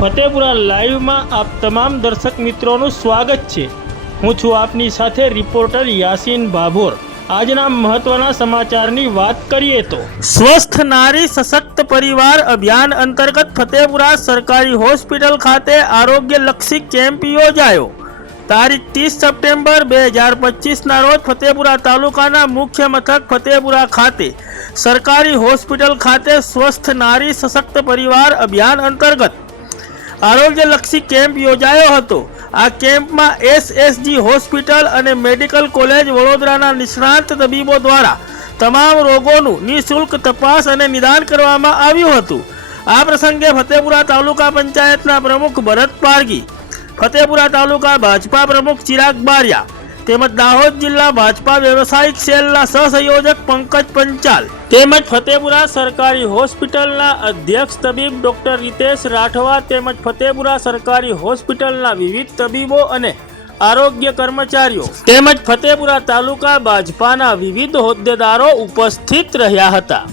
ફતેપુરા લાઈવમાં આપ તમામ દર્શક મિત્રોનું સ્વાગત છે. હું છું આપની સાથે રિપોર્ટર યાસીન ભાભોર આજના મહત્વના સમાચારની વાત કરીએ તો. સ્વસ્થ નારી સશક્ત પરિવાર અભિયાન અંતર્ગત ફતેપુરા સરકારી હોસ્પિટલ ખાતે આરોગ્યલક્ષી કેમ્પ યોજાયો. તારીખ ત્રીસ સપ્ટેમ્બર બે હજાર પચીસના રોજ ફતેપુરા તાલુકાના મુખ્ય મથક ફતેપુરા ખાતે સરકારી હોસ્પિટલ ખાતે સ્વસ્થ નારી સશક્ત પરિવાર અભિયાન અંતર્ગત આરોગ્યલક્ષી કેમ્પ યોજાયો હતો. આ કેમ્પમાં એસએસજી હોસ્પિટલ અને મેડિકલ કોલેજ વડોદરાના નિષ્ણાંત તબીબો દ્વારા તમામ રોગોનું નિઃશુલ્ક તપાસ અને નિદાન કરવામાં આવ્યું હતું. આ પ્રસંગે ફતેપુરા તાલુકા પંચાયતના પ્રમુખ ભરત પારગી, ફતેપુરા તાલુકા ભાજપા પ્રમુખ ચિરાગ બારિયા તેમજ દાહોદ જિલ્લા ભાજપા વ્યવસાયિક સેલના સહસંયોજક પંકજ પંચાલ, તેમજ ફતેપુરા સરકારી હોસ્પિટલના અધ્યક્ષ તબીબ ડોક્ટર રીતેશ રાઠવા, તેમજ ફતેપુરા સરકારી હોસ્પિટલના વિવિધ તબીબો અને આરોગ્ય કર્મચારીઓ, તેમજ ફતેપુરા તાલુકા ભાજપાના વિવિધ હોદ્દેદારો ઉપસ્થિત રહ્યા હતા.